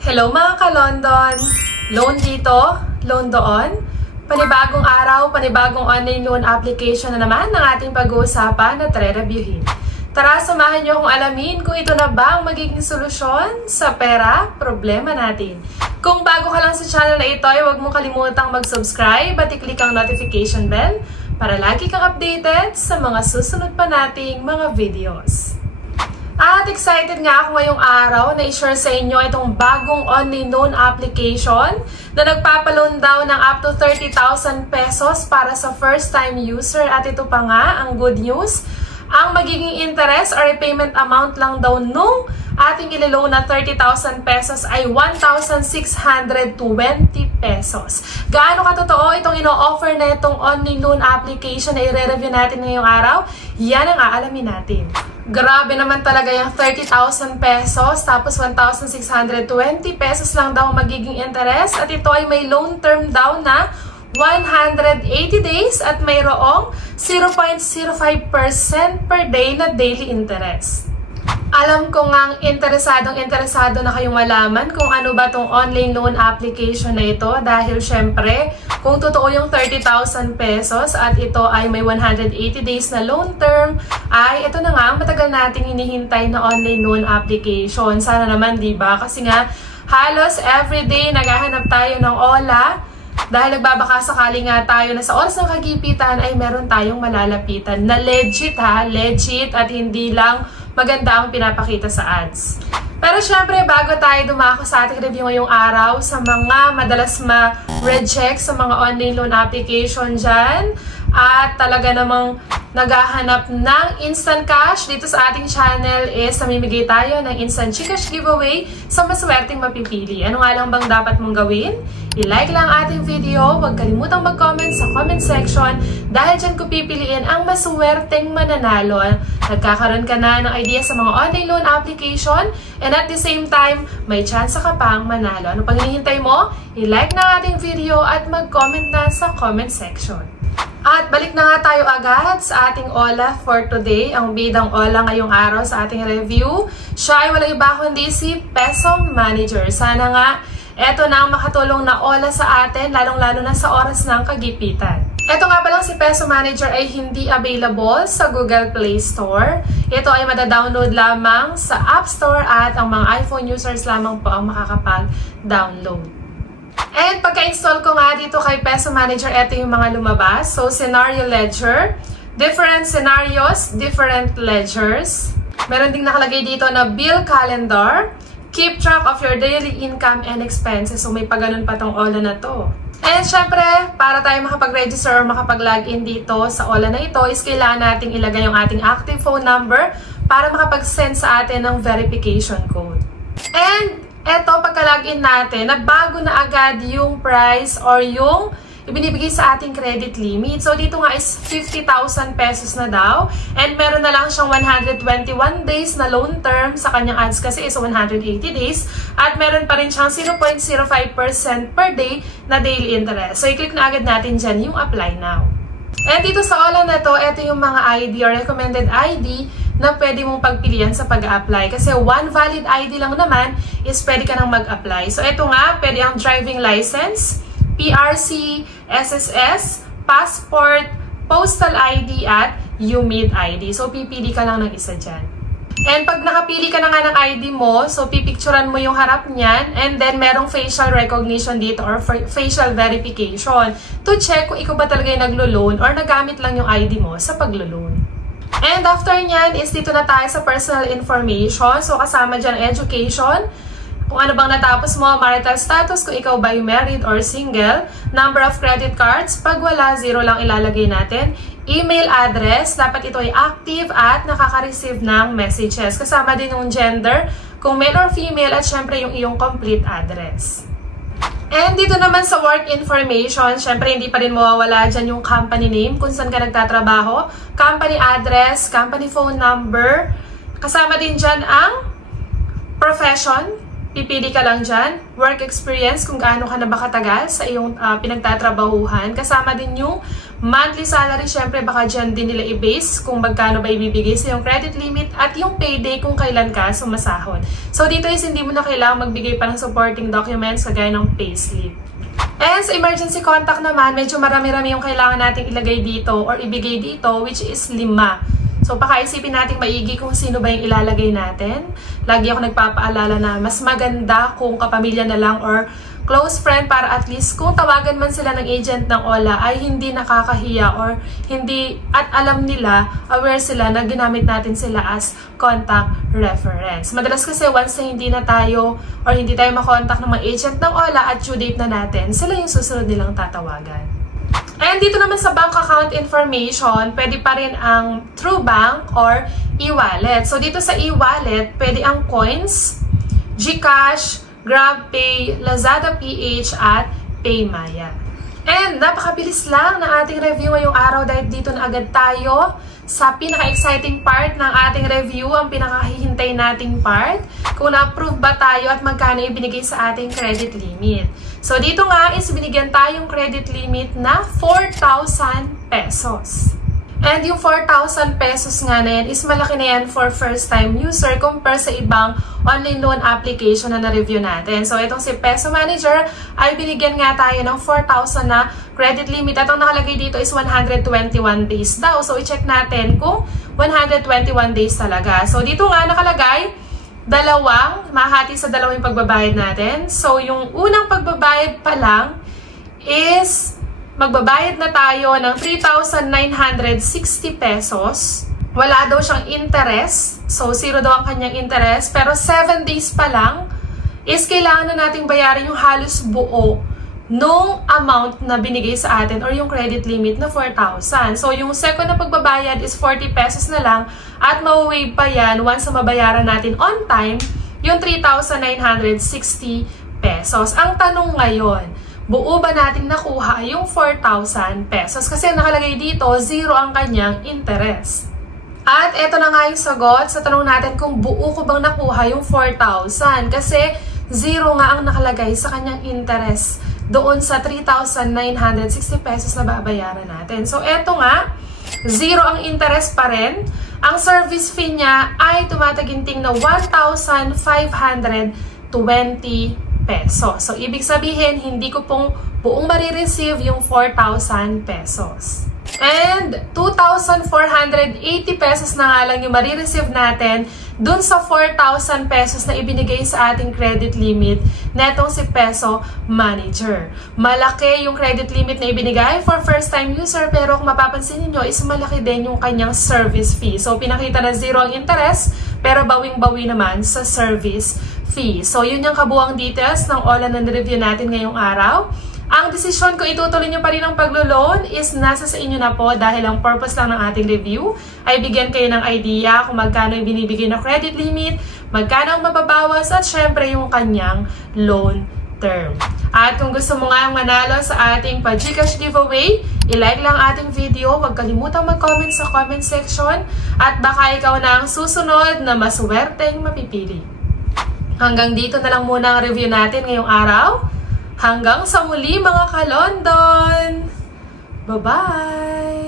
Hello mga ka-London! Loan dito, loan doon. Panibagong araw, panibagong online loan application na naman ng ating pag-uusapan at re-reviewin. Tara, samahan niyo akong alamin kung ito na ba ang magiging solusyon sa pera, problema natin. Kung bago ka lang sa channel na ito, ay huwag mong kalimutang mag-subscribe at i-click ang notification bell para lagi kang updated sa mga susunod pa nating mga videos. At excited nga ako ngayong araw na i-share sa inyo itong bagong online loan application na nagpapaloan daw ng up to 30,000 pesos para sa first-time user. At ito pa nga, ang good news, ang magiging interest or repayment amount lang daw nung ating ililoan na 30,000 pesos ay 1,620 pesos. Gaano katotoo itong ino-offer na itong online loan application na i-review natin ngayong araw? Yan ang aalamin natin. Grabe naman talaga yung 30,000 pesos tapos 1,620 pesos lang daw magiging interest at ito ay may loan term daw na 180 days at mayroong 0.05% per day na daily interest. Alam ko ngang interesado na kayong malaman kung ano ba tong online loan application na ito dahil syempre kung totoo yung 30,000 pesos at ito ay may 180 days na loan term ay ito na nga ang matagal nating hinihintay na online loan application. Sana naman, di ba? Kasi nga halos everyday naghahanap tayo ng OLA dahil nagbabaka sakali nga tayo na sa oras ng kagipitan ay meron tayong malalapitan na legit legit at hindi lang maganda ang pinapakita sa ads. Pero syempre, bago tayo dumako sa ating review ngayong araw sa mga madalas ma-reject sa mga online loan application dyan at talaga namang naghahanap ng instant cash dito sa ating channel is namimigay tayo ng instant GCash giveaway sa maswerteng mapipili. Ano nga lang bang dapat mong gawin? I-like lang ating video, huwag kalimutang mag-comment sa comment section dahil dyan ko pipiliin ang maswerteng mananalo. Nagkakaroon ka na ng idea sa mga online loan application and at the same time, may chance ka pang manalo. Ano pang hinihintay mo? I-like na ating video at mag-comment na sa comment section. At balik na nga tayo agad sa ating OLA for today. Ang bidang OLA ngayong araw sa ating review, siya ay walang iba kundi si Peso Manager. Sana nga, eto na ang makatulong na OLA sa atin, lalong-lalo na sa oras ng kagipitan. Ito nga palang si Peso Manager ay hindi available sa Google Play Store. Ito ay madadownload lamang sa App Store at ang mga iPhone users lamang po ang makakapag-download. And pagka-install ko nga dito kay Peso Manager, ito yung mga lumabas. So, Scenario Ledger, different scenarios, different ledgers. Meron ding nakalagay dito na Bill Calendar, keep track of your daily income and expenses. So, may pagganon pa tong OLA na to. And syempre, para tayo makapag-register or makapag-login dito sa OLA na ito, is kailangan nating ilagay yung ating active phone number para makapag-send sa atin ng verification code. And eto, pagka-login natin, nabago na agad yung price or yung ibinibigay sa ating credit limit. So, dito nga is 50,000 pesos na daw. And meron na lang siyang 121 days na loan term sa kanyang ads kasi is 180 days. At meron pa rin siyang 0.05% per day na daily interest. So, i-click na agad natin dyan yung apply now. And dito sa OLA na to, ito yung mga ID or recommended ID na pwede mong pagpilian sa pag-a-apply. Kasi one valid ID lang naman is pwede ka nang mag-apply. So, ito nga, pwede ang driving license, PRC, SSS, passport, postal ID, at UMID ID. So, pipili ka lang ng isa dyan. And pag nakapili ka na nga ng ID mo, so pipicturan mo yung harap niyan, and then merong facial recognition dito or facial verification to check kung ikaw ba talaga yung naglo-loan or nagamit lang yung ID mo sa paglo-loan. And after nyan is dito na tayo sa personal information. So kasama dyan education, kung ano bang natapos mo, marital status, kung ikaw ba yung married or single, number of credit cards, pag wala, 0 lang ilalagay natin, email address, dapat ito ay active at nakaka-receive ng messages. Kasama din yung gender, kung male or female, at syempre yung iyong complete address. And dito naman sa work information, syempre hindi pa rin mawawala dyan yung company name, kung saan ka nagtatrabaho, company address, company phone number, kasama din dyan ang profession, Pipili ka lang dyan. Work experience, kung gaano ka na ba katagal sa iyong pinagtatrabahuhan. Kasama din yung monthly salary, syempre baka dyan din nila i-base kung magkano ba ibibigay sa iyong credit limit at yung payday kung kailan ka sumasahod. So dito is hindi mo na kailangang magbigay pa ng supporting documents kagaya ng payslip. And sa emergency contact naman, medyo marami-rami yung kailangan nating ilagay dito or ibigay dito, which is 5. So, pakaisipin natin maigi kung sino ba yung ilalagay natin. Lagi ako nagpapaalala na mas maganda kung kapamilya na lang or close friend para at least kung tawagan man sila ng agent ng OLA ay hindi nakakahiya or hindi at alam nila, aware sila na ginamit natin sila as contact reference. Madalas kasi once na hindi na tayo or hindi tayo makontak ng mga agent ng OLA at due date na natin, sila yung susunod nilang tatawagan. And dito naman sa bank account information, pwede pa rin ang True Bank or e-wallet. So dito sa e-wallet, pwede ang Coins, GCash, GrabPay, Lazada PH at PayMaya. And napakabilis lang ng ating review ngayong araw dahil dito na agad tayo sa pinaka-exciting part ng ating review, ang pinakahihintay nating part, kung na-approve ba tayo at magkano ibinigay sa ating credit limit. So dito nga is binigyan tayong credit limit na 4,000 pesos. And yung 4,000 pesos nga na yan is malaki na yan for first-time user compare sa ibang online loan application na na-review natin. So itong si Peso Manager ay binigyan nga tayo ng 4,000 na credit limit. At ang nakalagay dito is 121 days daw. So i-check natin kung 121 days talaga. So dito nga nakalagay, mahati sa dalawang pagbabayad natin. So yung unang pagbabayad pa lang is magbabayad na tayo ng 3,960 pesos. Wala daw siyang interest. So, 0 daw ang kanyang interest. Pero 7 days pa lang is kailangan na nating bayaran yung halos buo nung amount na binigay sa atin or yung credit limit na 4,000. So, yung second na pagbabayad is 40 pesos na lang at mawawave pa yan once na mabayaran natin on time yung 3,960 pesos. Ang tanong ngayon, buo ba natin nakuha yung 4,000 pesos? Kasi nakalagay dito, 0 ang kanyang interest. At eto na nga yung sagot sa tanong natin kung buo ko bang nakuha yung 4,000. Kasi 0 nga ang nakalagay sa kanyang interest doon sa 3,960 pesos na babayaran natin. So eto nga, 0 ang interest pa rin. Ang service fee niya ay tumataginting na 1,520 pesos. So, ibig sabihin, hindi ko pong buong marireceive yung 4,000 pesos. And 2,480 pesos na nga lang yung marireceive natin dun sa 4,000 pesos na ibinigay sa ating credit limit netong si Peso Manager. Malaki yung credit limit na ibinigay for first-time user, pero kung mapapansin niyo is malaki din yung kanyang service fee. So, pinakita na 0 ang interest, pero bawing-bawi naman sa service fee. So, yun yung kabuang details ng OLA na review natin ngayong araw. Ang desisyon ko itutuloy nyo pa rin ang paglo-loan is nasa sa inyo na po dahil ang purpose lang ng ating review ay bigyan kayo ng idea kung magkano yung binibigay na credit limit, magkano ang mababawas at syempre yung kanyang loan term. At kung gusto mo nga manalo sa ating pa-GCash giveaway, i-like lang ating video, huwag kalimutang mag-comment sa comment section at baka ikaw na ang susunod na maswerteng mapipili. Hanggang dito na lang muna ang review natin ngayong araw. Hanggang sa muli mga ka-London! Bye-bye!